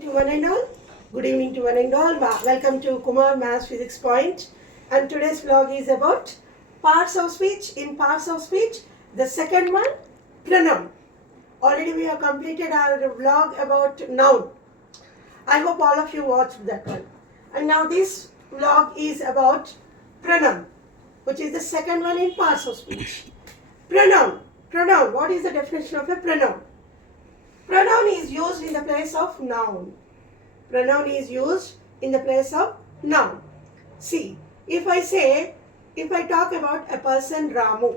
To one and all. Good evening to one and all. Welcome to Kumar Maths Physics Point. And today's vlog is about parts of speech. In parts of speech, the second one, pronoun. Already we have completed our vlog about noun. I hope all of you watched that one. And now this vlog is about pronoun, which is the second one in parts of speech. Pronoun. Pronoun. What is the definition of a pronoun? Pronoun is used in the place of noun. Pronoun is used in the place of noun. See, if I talk about a person Ramu,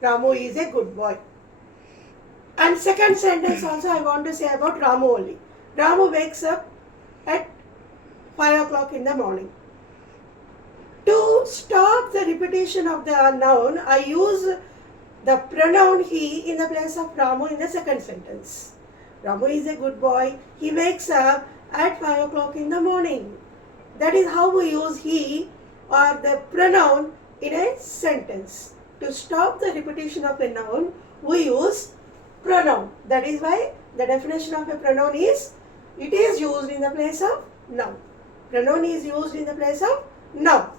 Ramu is a good boy. And second sentence also I want to say about Ramu only. Ramu wakes up at 5 o'clock in the morning. To stop the repetition of the noun, I use the pronoun he in the place of Ramu in the second sentence. Ramu is a good boy. He wakes up at 5 o'clock in the morning. That is how we use he or the pronoun in a sentence. To stop the repetition of a noun, we use pronoun. That is why the definition of a pronoun is, it is used in the place of noun. Pronoun is used in the place of noun.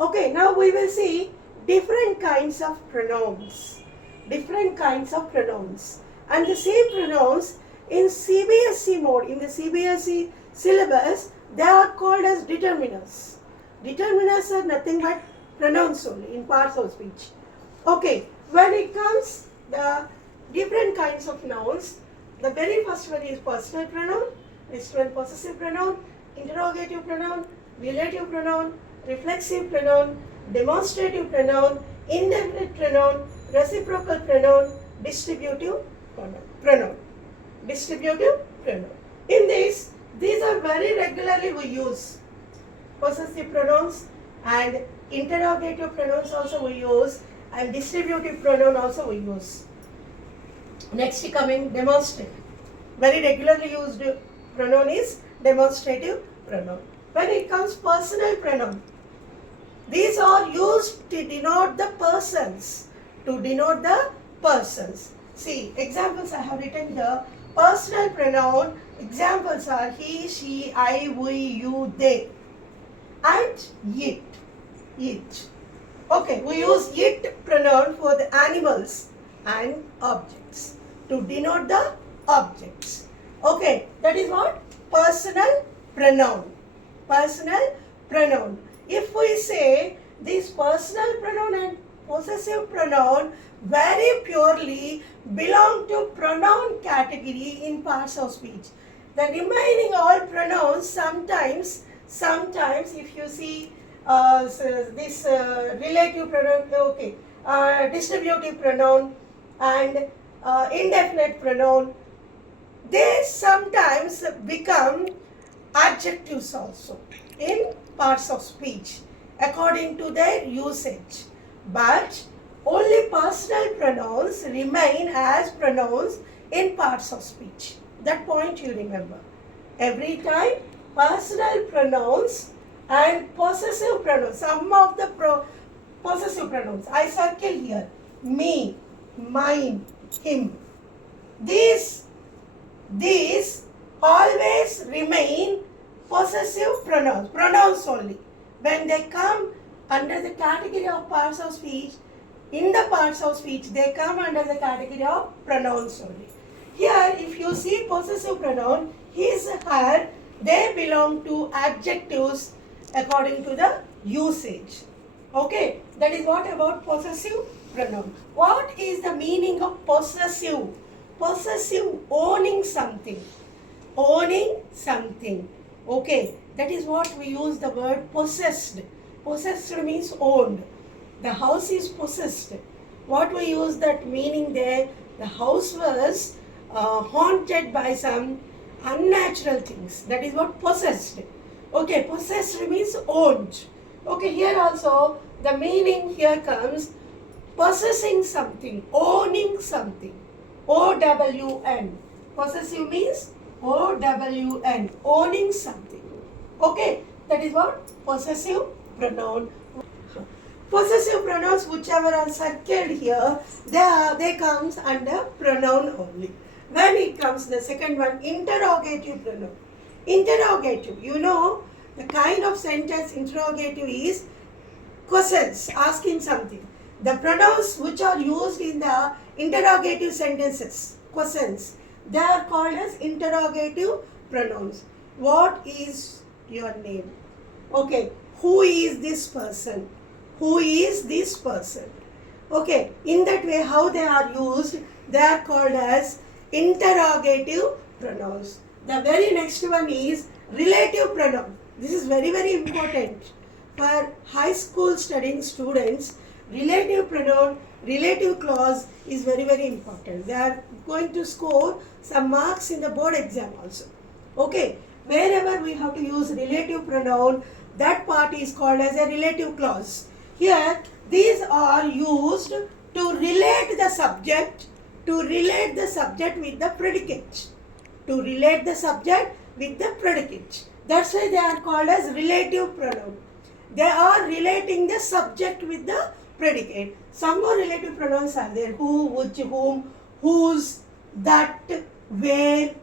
Okay, now we will see different kinds of pronouns. Different kinds of pronouns. And the same pronouns in CBSE mode, in the CBSE syllabus, they are called as determiners. Determiners are nothing but pronouns only in parts of speech. Okay, when it comes the different kinds of nouns, the very first one is personal pronoun, next one possessive pronoun, interrogative pronoun, relative pronoun, reflexive pronoun, demonstrative pronoun, indefinite pronoun, reciprocal pronoun, distributive pronoun. Distributive pronoun. In this, these are very regularly we use. Possessive pronouns and interrogative pronouns also we use, and distributive pronoun also we use. Next coming demonstrative. Very regularly used pronoun is demonstrative pronoun. When it comes personal pronoun, these are used to denote the persons. To denote the persons. See, examples I have written here. Personal pronoun examples are he, she, I, we, you, they, and it. It. Okay, we use it pronoun for the animals and objects to denote the objects. Okay, that is what? Personal pronoun. Personal pronoun. If we say this personal pronoun and possessive pronoun very purely belong to pronoun category in parts of speech. The remaining all pronouns sometimes if you see this relative pronoun, okay, distributive pronoun and indefinite pronoun, they sometimes become adjectives also in parts of speech according to their usage. But only personal pronouns remain as pronouns in parts of speech. That point you remember. Every time personal pronouns and possessive pronouns, some of the possessive pronouns, I circle here, me, mine, him. These always remain possessive pronouns, pronouns only. When they come under the category of parts of speech, in the parts of speech, they come under the category of pronouns only. Here, if you see possessive pronoun, his, her, they belong to adjectives according to the usage. Okay, that is what about possessive pronoun. What is the meaning of possessive? Possessive, owning something. Owning something. Okay, that is what we use the word possessed. Possessed means owned. The house is possessed. What we use that meaning there? The house was haunted by some unnatural things. That is what possessed. Okay, possessed means owned. Okay, here also the meaning here comes possessing something, owning something. O-W-N. Possessive means O-W-N. Owning something. Okay, that is what possessive pronoun. Possessive pronouns, whichever are circled here, they comes under pronoun only. When it comes the second one, interrogative pronoun. Interrogative. You know, the kind of sentence interrogative is questions, asking something. The pronouns which are used in the interrogative sentences, questions, they are called as interrogative pronouns. What is your name? Okay, who is this person? Who is this person? Okay, in that way, how they are used, they are called as interrogative pronouns. The very next one is relative pronoun. This is very, very important. For high school studying students, relative pronoun, relative clause is very, very important. They are going to score some marks in the board exam also. Okay, wherever we have to use relative pronoun, that part is called as a relative clause. Here, these are used to relate the subject, with the predicate. To relate the subject with the predicate. That's why they are called as relative pronoun. They are relating the subject with the predicate. Some more relative pronouns are there. Who, which, whom, whose, that, where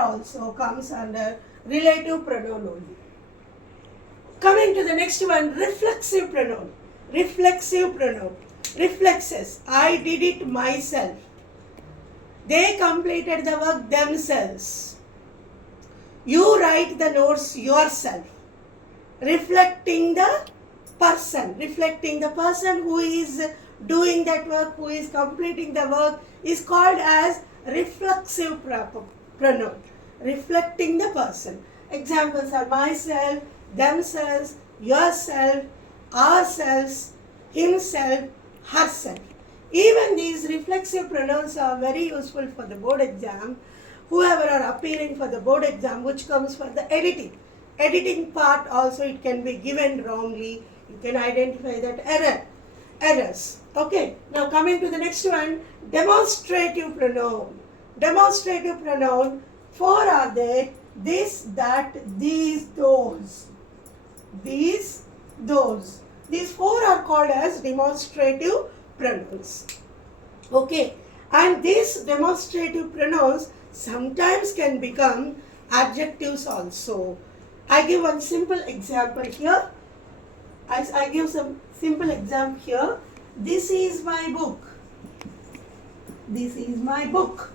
also comes under relative pronoun only. Coming to the next one, reflexive pronoun. Reflexive pronoun. Reflexes. I did it myself. They completed the work themselves. You write the notes yourself. Reflecting the person who is doing that work, who is completing the work, is called as reflexive pronoun. Reflecting the person. Examples are myself, themselves, yourself, ourselves, himself, herself. Even these reflexive pronouns are very useful for the board exam. Whoever are appearing for the board exam, which comes for the editing part also, it can be given wrongly. You can identify that errors. Okay, now coming to the next one, demonstrative pronoun. Demonstrative pronoun, 4 are there: this, that, these, those. These, those. These 4 are called as demonstrative pronouns. Okay, and these demonstrative pronouns sometimes can become adjectives also. I give one simple example here. I give some simple example here. This is my book. This is my book.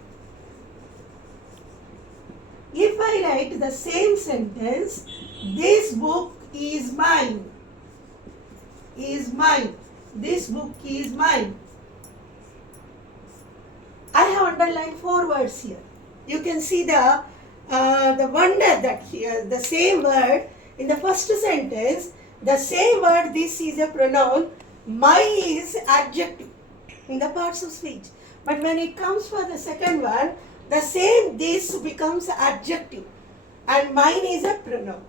If I write the same sentence, this book is mine. Is mine. This book is mine. I have underlined 4 words here. You can see the wonder that here the same word in the first sentence, the same word, this is a pronoun, my is adjective in the parts of speech. But when it comes for the second one, the same this becomes adjective and mine is a pronoun.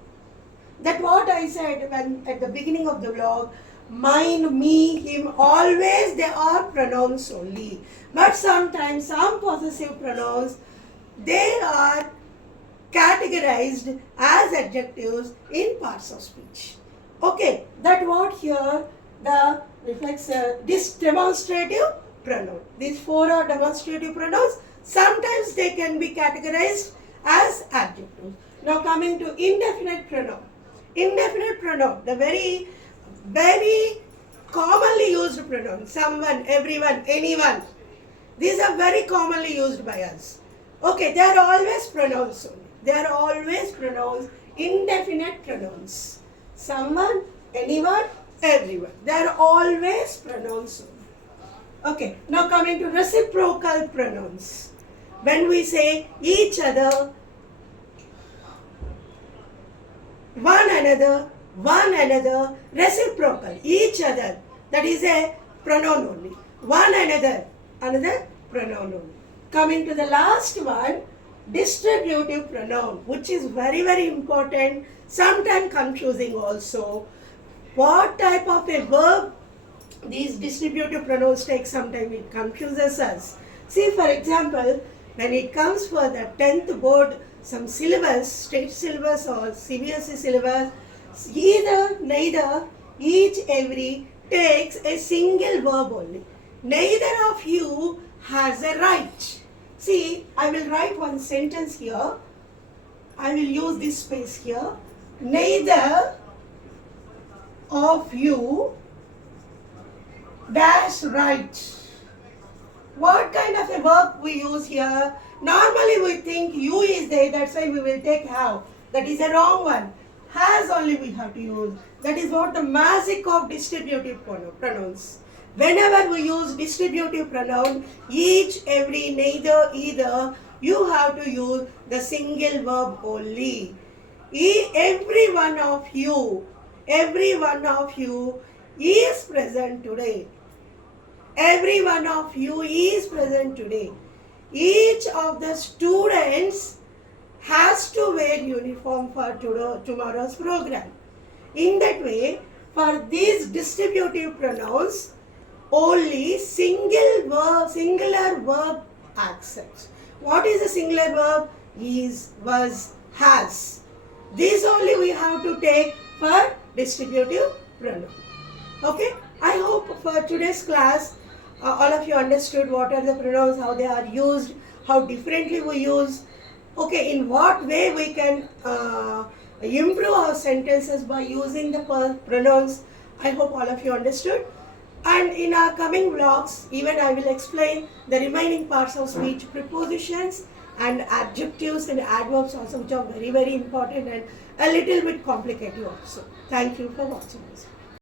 That what I said when at the beginning of the vlog, mine, me, him, always they are pronouns only. But sometimes some possessive pronouns, they are categorized as adjectives in parts of speech. Okay, that what here the this demonstrative pronoun. These 4 are demonstrative pronouns. Sometimes they can be categorized as adjectives. Now coming to indefinite pronoun. Indefinite pronoun, the very, very commonly used pronoun. Someone, everyone, anyone. These are very commonly used by us. Okay, they are always pronouns only. They are always pronouns, indefinite pronouns. Someone, anyone, everyone. They are always pronouns only. Okay, now coming to reciprocal pronouns. When we say each other, one another, reciprocal, each other, that is a pronoun only. One another, another pronoun only. Coming to the last one, distributive pronoun, which is very, very important, sometimes confusing also. What type of a verb these distributive pronouns take, sometimes it confuses us. See, for example, when it comes for the 10th board, some syllabus, state syllabus or CBSE syllabus, either, neither, each, every takes a single verb only. Neither of you has a right. See, I will write one sentence here. I will use this space here. Neither of you dash right. What kind of a verb we use here? Normally we think you is there, that's why we will take have. That is a wrong one. Has only we have to use. That is what the magic of distributive pronouns. Whenever we use distributive pronoun, each, every, neither, either, you have to use the single verb only. Every one of you is present today. Every one of you is present today. Each of the students has to wear uniform for tomorrow's program. In that way, for these distributive pronouns, only singular verb accepts. What is a singular verb? Is, was, has. This only we have to take for distributive pronoun. Okay? I hope for today's class, all of you understood what are the pronouns, how they are used, how differently we use. Okay, in what way we can improve our sentences by using the pronouns. I hope all of you understood. And in our coming vlogs, even I will explain the remaining parts of speech, prepositions and adjectives and adverbs also, which are very, very important and a little bit complicated also. Thank you for watching this.